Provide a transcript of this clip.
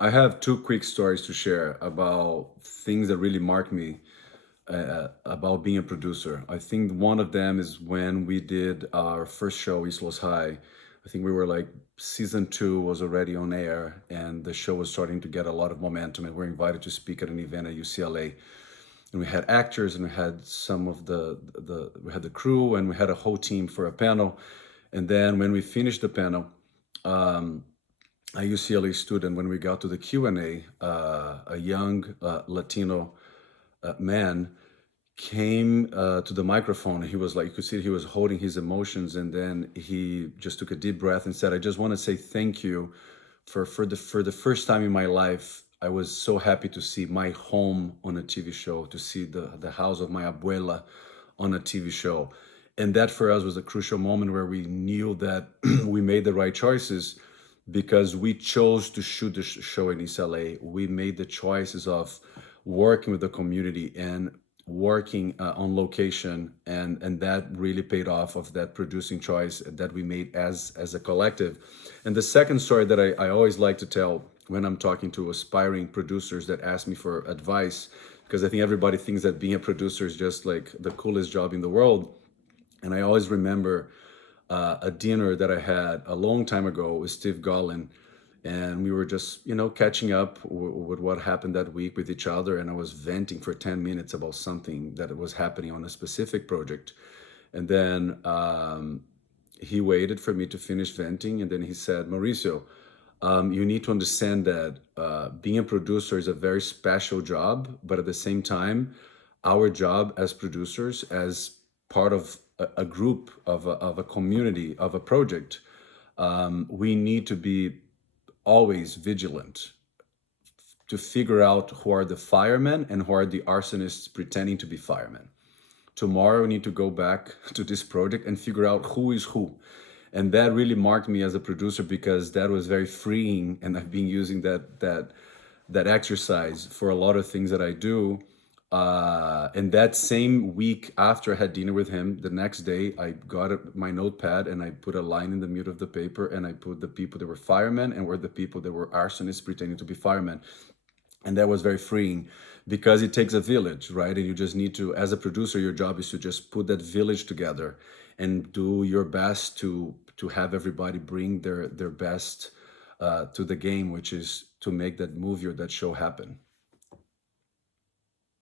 I have two quick stories to share about things that really marked me about being a producer. I think one of them is when we did our first show, East Los High. I think we were like season two was already on air, and the show was starting to get a lot of momentum. And we're invited to speak at an event at UCLA, and we had actors, and we had some of the we had the crew, and we had a whole team for a panel. And then when we finished the panel, um, a UCLA student, when we got to the Q&A, a young Latino man came to the microphone. He was like, you could see he was holding his emotions, and then he just took a deep breath and said, "I just want to say thank you for the first time in my life. I was so happy to see my home on a TV show, to see the house of my abuela on a TV show." And that for us was a crucial moment where we knew that we made the right choices because we chose to shoot the show in East LA. We made the choices of working with the community and working on location, and that really paid off of that producing choice that we made as a collective. And the second story that I always like to tell when I'm talking to aspiring producers that ask me for advice, because I think everybody thinks that being a producer is just like the coolest job in the world. And I always remember a dinner that I had a long time ago with Steve Gollin, and we were just, catching up with what happened that week with each other. And I was venting for 10 minutes about something that was happening on a specific project. And then he waited for me to finish venting, and then he said, "Mauricio, you need to understand that being a producer is a very special job, but at the same time, our job as producers, as part of a group, of a community, of a project, we need to be always vigilant to figure out who are the firemen and who are the arsonists pretending to be firemen. Tomorrow we need to go back to this project and figure out who is who." And that really marked me as a producer because that was very freeing, and I've been using that exercise for a lot of things that I do. And that same week after I had dinner with him, the next day I got my notepad and I put a line in the middle of the paper, and I put the people that were firemen and were the people that were arsonists pretending to be firemen. And that was very freeing because it takes a village, right? And you just need to, as a producer, your job is to just put that village together and do your best to have everybody bring their best to the game, which is to make that movie or that show happen.